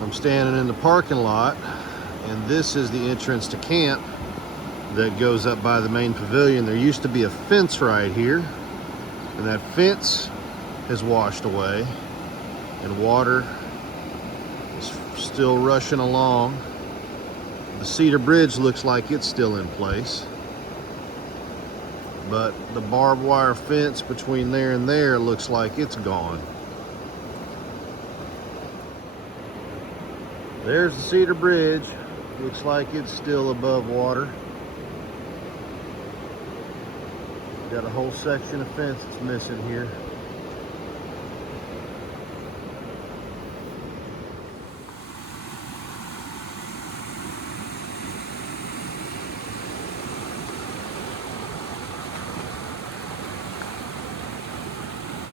I'm standing in the parking lot, and this is the entrance to camp that goes up by the main pavilion. There used to be a fence right here, and that fence has washed away, and water is still rushing along. The cedar bridge looks like it's still in place, but the barbed wire fence between there and there looks like it's gone. There's the cedar bridge. Looks like it's still above water. Got a whole section of fence that's missing here.